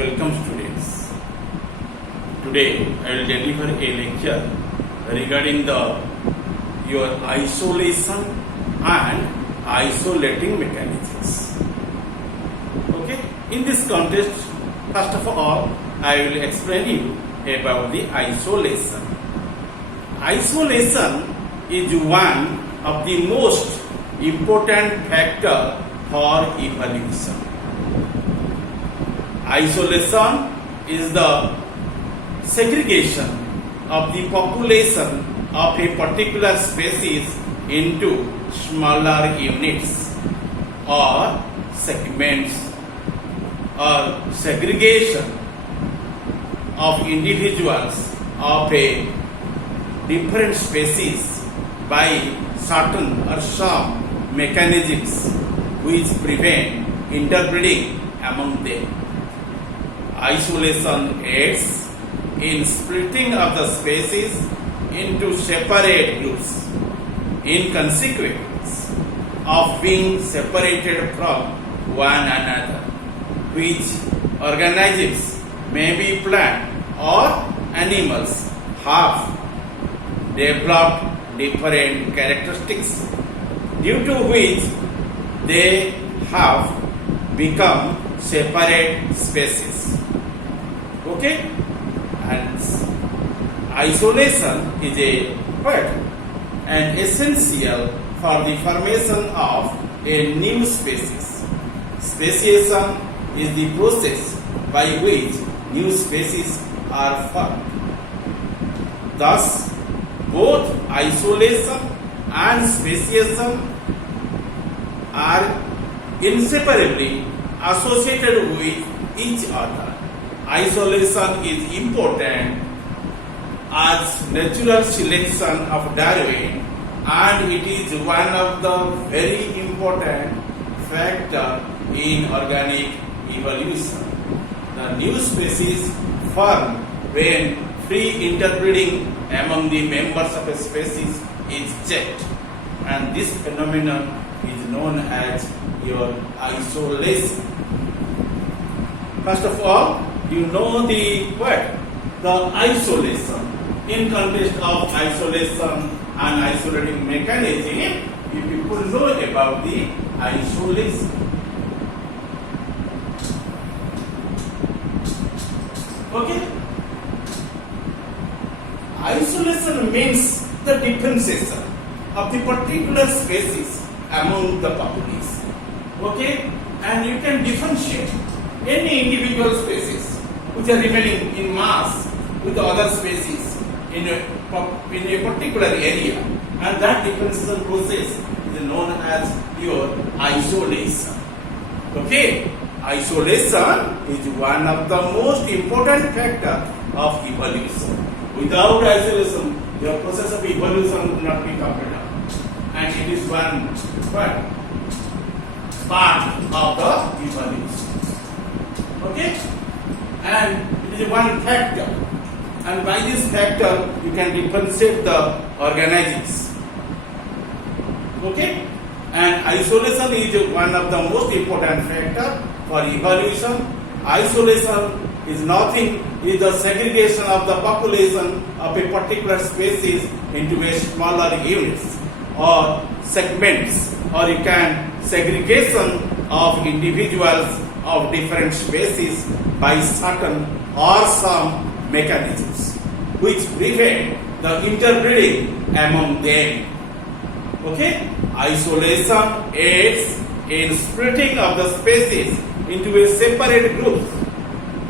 Welcome students. Today I will deliver a lecture regarding your isolation and isolating mechanisms. Okay. In this context, first of all, I will explain you about the isolation. Isolation is one of the most important factor for evolution. Isolation is the segregation of the population of a particular species into smaller units or segments, or segregation of individuals of a different species by certain or some mechanisms which prevent interbreeding among them. Isolation aids in splitting of the species into separate groups in consequence of being separated from one another, which organisms, may be plant or animals, have developed different characteristics due to which they have become separate species. Okay? And isolation is a what? And essential for the formation of a new species. Speciation is the process by which new species are formed. Thus, both isolation and speciation are inseparably associated with each other. Isolation is important as natural selection of Darwin, and it is one of the very important factor in organic evolution. The new species form when free interbreeding among the members of a species is checked, and this phenomenon is known as your isolation. First of all, you know the what? The isolation. In context of isolation and isolating mechanism, you people know about the isolation. Okay? Isolation means the differentiation of the particular species among the population. Okay? And you can differentiate any individual species which are remaining in mass with the other species in a particular area, and that differentiation process is known as your isolation. Okay? Isolation is one of the most important factor of evolution. Without isolation, your process of evolution will not be completed, and it is one part of the evolution. Okay? And it is one factor, and by this factor you can differentiate the organisms. Okay? And isolation is one of the most important factor for evolution. Isolation is nothing, is the segregation of the population of a particular species into a smaller units or segments, or you can segregation of individuals of different species by certain or some mechanisms which prevent the interbreeding among them. Okay? Isolation aids in splitting of the species into a separate group,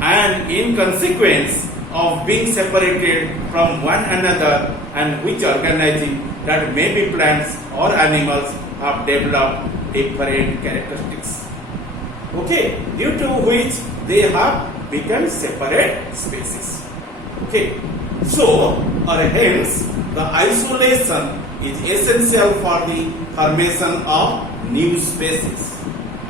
and in consequence of being separated from one another, and which organism, that may be plants or animals, have developed different characteristics. Okay, due to which they have become separate species. Okay, so or hence the isolation is essential for the formation of new species,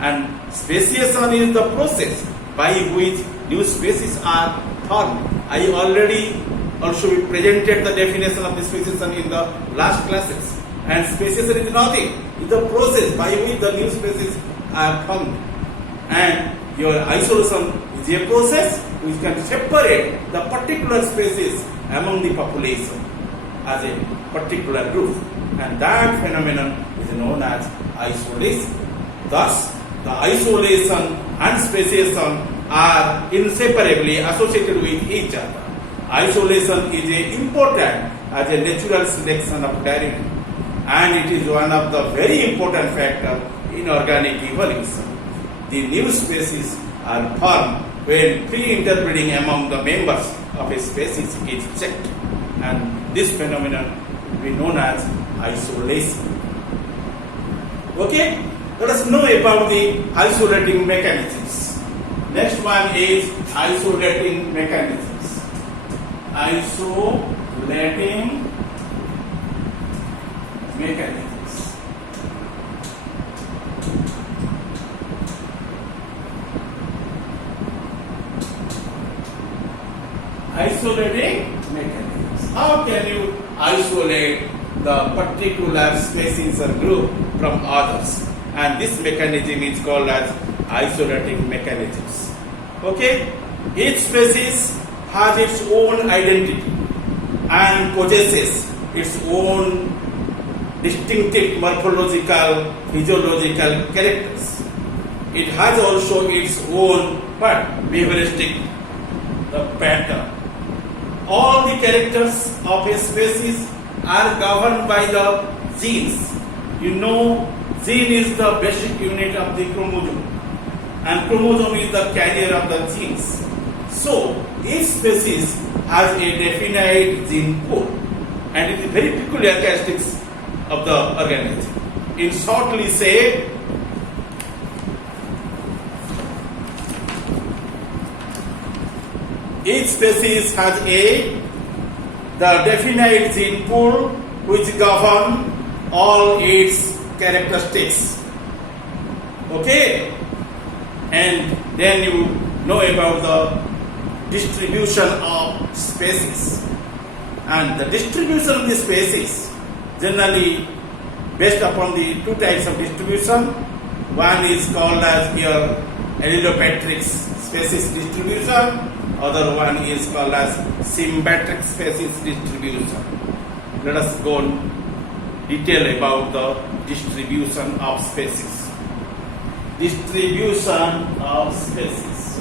and speciation is the process by which new species are formed. I already also presented the definition of the speciation in the last classes, and speciation is nothing, it's the process by which the new species are formed. And your isolation is a process which can separate the particular species among the population as a particular group, and that phenomenon is known as isolation. Thus, the isolation and speciation are inseparably associated with each other. Isolation is important as a natural selection of derivative, and it is one of the very important factors in organic evolution. The new species are formed when pre-interbreeding among the members of a species is checked, and this phenomenon will be known as isolation. Okay, let us know about the isolating mechanisms. Next one is isolating mechanisms. Isolating mechanisms. Isolating mechanisms. How can you isolate the particular species or group from others? And this mechanism is called as isolating mechanisms. Okay? Each species has its own identity and possesses its own distinctive morphological, physiological characters. It has also its own behavioristic pattern. All the characters of a species are governed by the genes. You know, gene is the basic unit of the chromosome, and chromosome is the carrier of the genes. So, each species has a definite gene pool, and it is very peculiar characteristics of the organism. In shortly say, each species has the definite gene pool which govern all its characteristics. Okay? And then you know about the distribution of species. And the distribution of the species generally based upon the two types of distribution. One is called as here allopatric species distribution. Other one is called as symbiotic species distribution. Let us go in detail about the distribution of species. Distribution of species.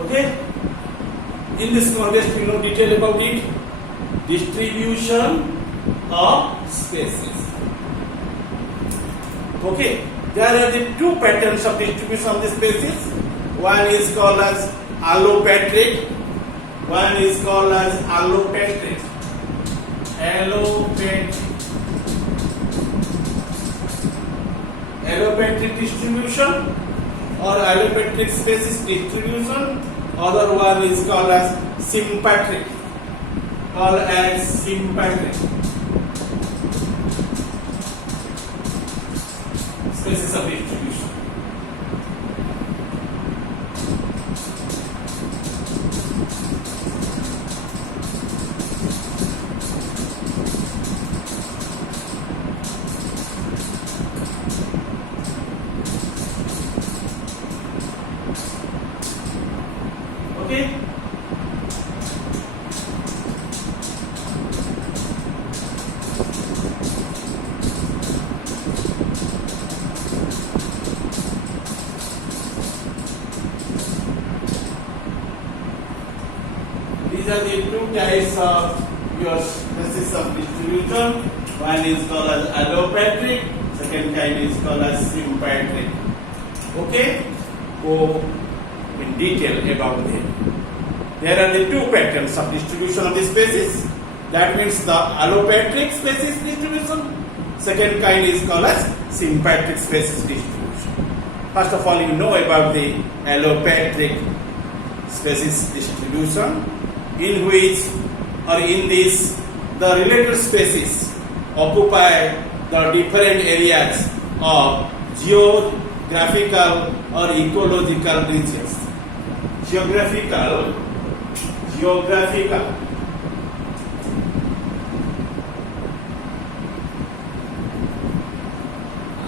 Okay? In this context, we know detail about it. Distribution of species. Okay? There are the two patterns of distribution of the species. One is called as allopatric. One is called as allopatric. Allopatric distribution or allopatric species distribution. Other one is called as sympatric. Species of distribution. Okay? These are the two types of your species of distribution. One is called as allopatric, second kind is called as sympatric. Okay? Go in detail about them. There are the two patterns of distribution of the species. That means the allopatric species distribution. Second kind is called as sympatric species distribution. First of all, you know about the allopatric species distribution, in which or in this, the related species occupy the different areas of geographical or ecological regions. Geographical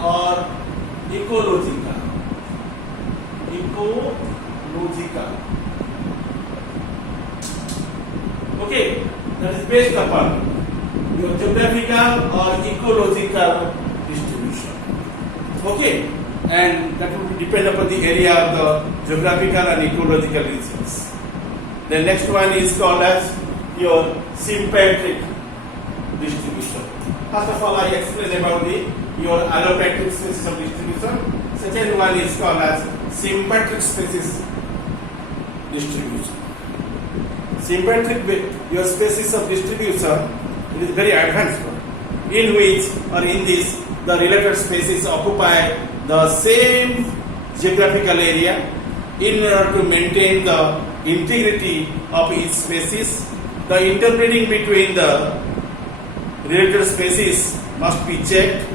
or ecological. Okay, that is based upon your geographical or ecological distribution. Okay, and that will depend upon the area of the geographical and ecological regions. The next one is called as your sympatric distribution. First of all, I explain about your allopatric species of distribution. Second one is called as sympatric species distribution. Sympatric with your species of distribution, it is very advanced one, in which or in this the related species occupy the same geographical area in order to maintain the integrity of each species. The interbreeding between the related species must be checked.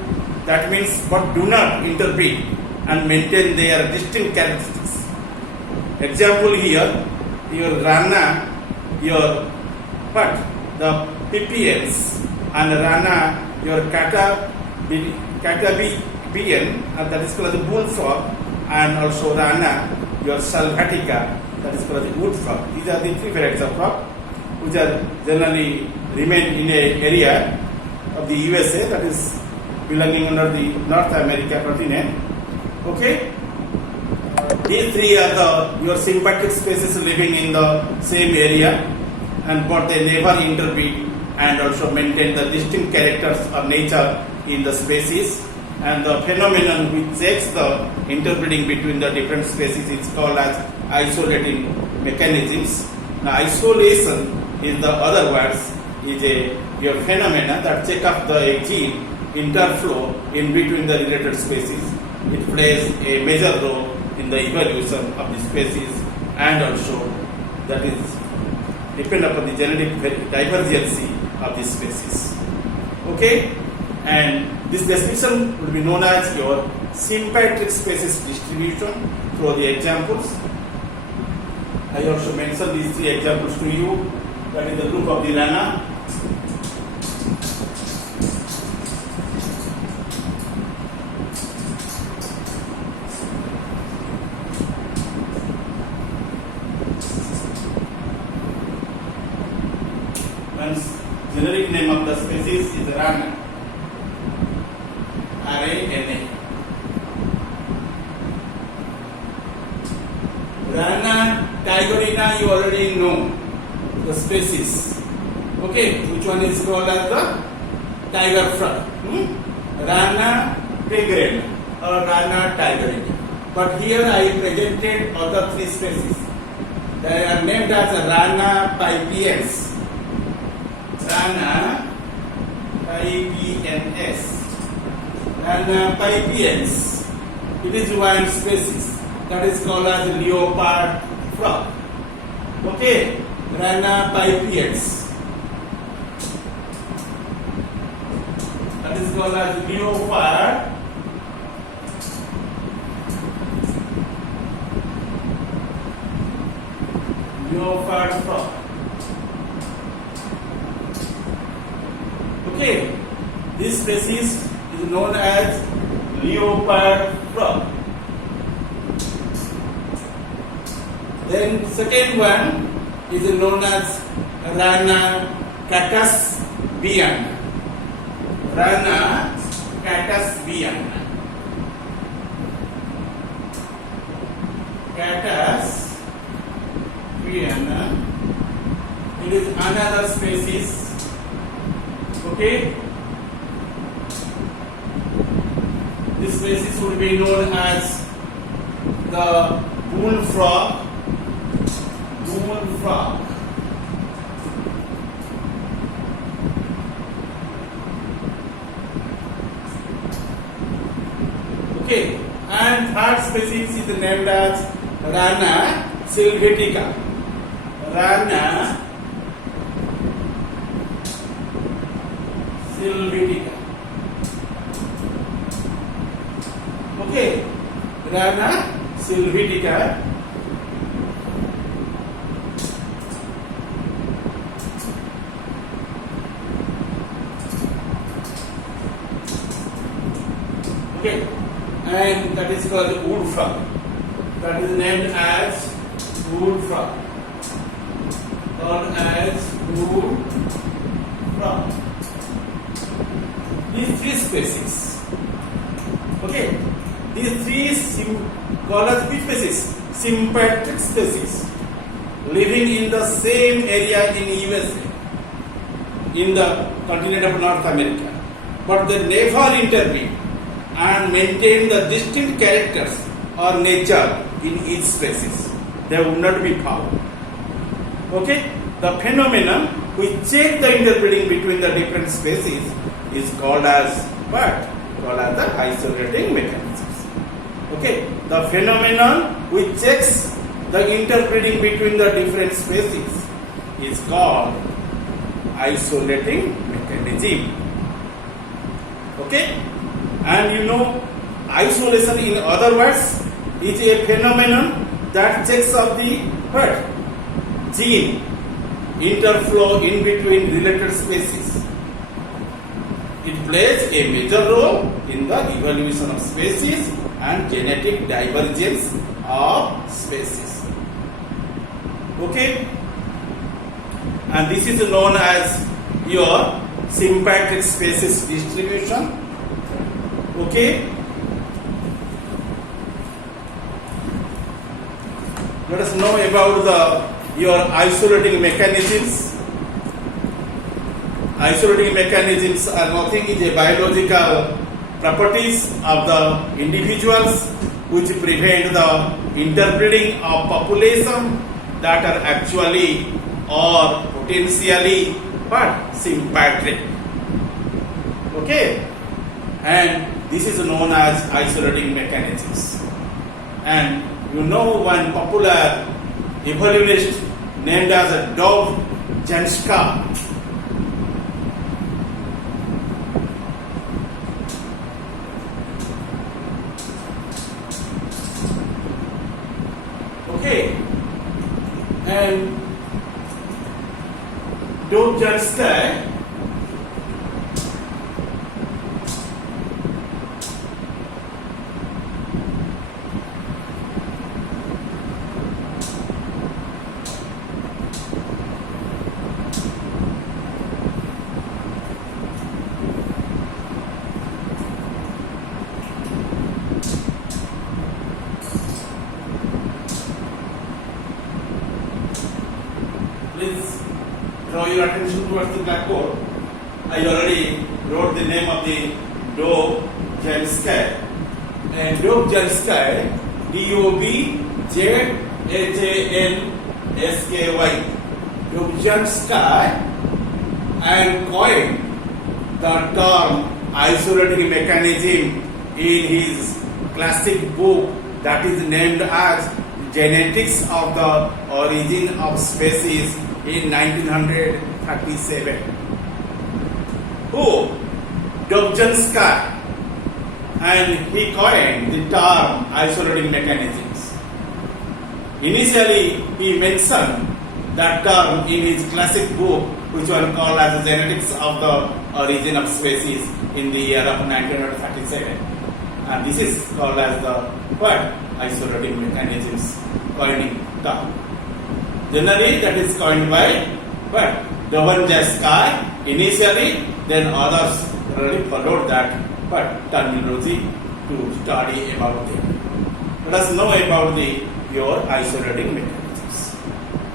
That means, but do not interbreed and maintain their distinct characteristics. Example here, your rana, your the PPNs, and rana, your catabian, that is called the bullfrog, and also rana, your salvatica, that is called the woodfrog. These are the three varieties of frog which are generally remain in an area of the USA, that is belonging under the North America continent. Okay, these three are your sympatric species living in the same area, and but they never interbreed and also maintain the distinct characters or nature in the species. And the phenomenon which checks the interbreeding between the different species is called as isolating mechanisms. Now, isolation, in the other words, is your phenomena that check up the gene interflow in between the related species. It plays a major role in the evolution of the species, and also that is depend upon the genetic divergence of the species. Okay, and this description will be known as your sympatric species distribution through the examples. I also mentioned these three examples to you. That is the group of the rana, generic name of the species is rana, R-A-N-A. Rana tigerina, you already know the species. Okay, which one is called as the tiger frog? Rana tigerina or Rana tigerina. But here I presented other three species. They are named as Rana pipiens. Rana pipiens. Rana pipiens. It is one species that is called as leopard frog. Okay, Rana pipiens. That is called as leopard frog. Okay, this species is known as leopard frog. Then second one is known as Rana catasbiana. Rana catasbiana. Catasbiana. It is another species. Okay, this species would be known as the bullfrog. Okay, and third species is named as Rana sylvatica. Rana Sylvitica. Okay, Rana Sylvitica. Okay, and that is called wood frog. That is named as wood frog. Called as wood frog. These three species. Okay, these three called as which species? Sympatric species, living in the same area in USA, in the continent of North America, but they never interbreed and maintain the distinct characters or nature in each species. They would not be found. Okay, the phenomenon which check the interbreeding between the different species is called as what? Called as the isolating mechanisms. Okay, the phenomenon which checks the interbreeding between the different species is called isolating mechanism. Okay, and you know, isolation in other words is a phenomenon that checks of the what? Gene interflow in between related species. It plays a major role in the evolution of species and genetic divergence of species. Okay, and this is known as your sympatric species distribution. Okay, let us know about your isolating mechanisms. Isolating mechanisms are nothing is a biological properties of the individuals which prevent the interbreeding of population that are actually or potentially but sympatric. Okay, and this is known as isolating mechanisms. And you know one popular evolutionist named as Dov Janska. Okay, and Dov Janska please draw your attention towards the blackboard. I already wrote the name of the Dov Janska. And Dov Janska, Dobjanskyi, Dov Janska, and coined the term isolating mechanism in his classic book that is named as Genetics of the Origin of Species in 1937. Who? Dobzhansky, and he coined the term isolating mechanisms. Initially, he mentioned that term in his classic book, which was called as the Genetics of the Origin of Species in the year of 1937. And this is called as the what? Isolating mechanisms coining term. Generally, that is coined by what? Dobzhansky initially, then others really followed that what? Terminology to study about them. Let us know about your isolating mechanisms.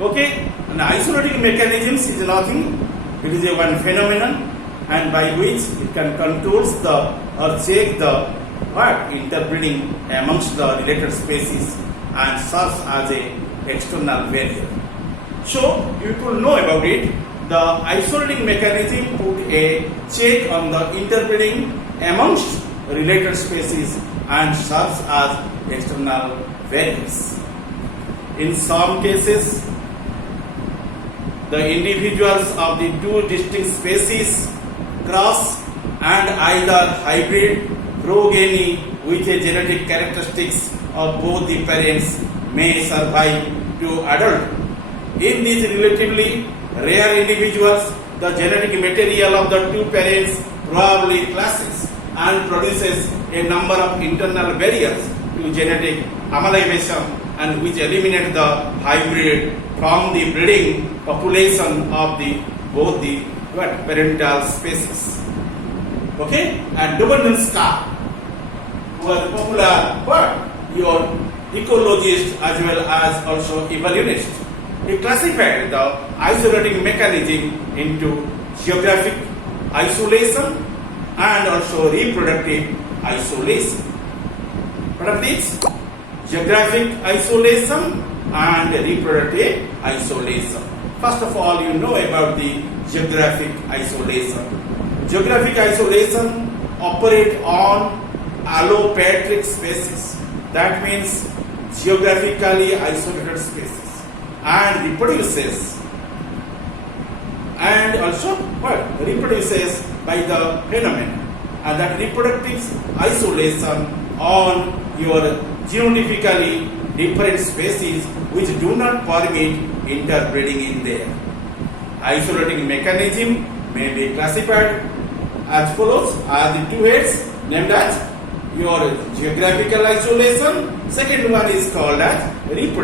Okay, and isolating mechanisms is nothing. It is a one phenomenon, and by which it can control the or check the what interbreeding amongst the related species and serves as a external barrier. So you could know about it. The isolating mechanism put a check on the interbreeding amongst related species and serves as external barriers. In some cases, the individuals of the two distinct species cross and either hybrid progeny with a genetic characteristics of both the parents may survive to adult. In these relatively rare individuals, the genetic material of the two parents probably clashes and produces a number of internal barriers to genetic amalgamation and which eliminate the hybrid from the breeding population of the both the parental species. Okay, and Duberman Star was popular your ecologist as well as also evolutionist. He classified the isolating mechanism into geographic isolation and also reproductive isolation. What are these? Geographic isolation and reproductive isolation. First of all, you know about the geographic isolation. Geographic isolation operate on allopatриc species. That means geographically isolated species and reproduces and also reproduces by the phenomenon, and that reproductive isolation on your genotypically different species which do not permit interbreeding in there. Isolating mechanism may be classified as follows as the two heads named as your geographical isolation. Second one is called as reproductive.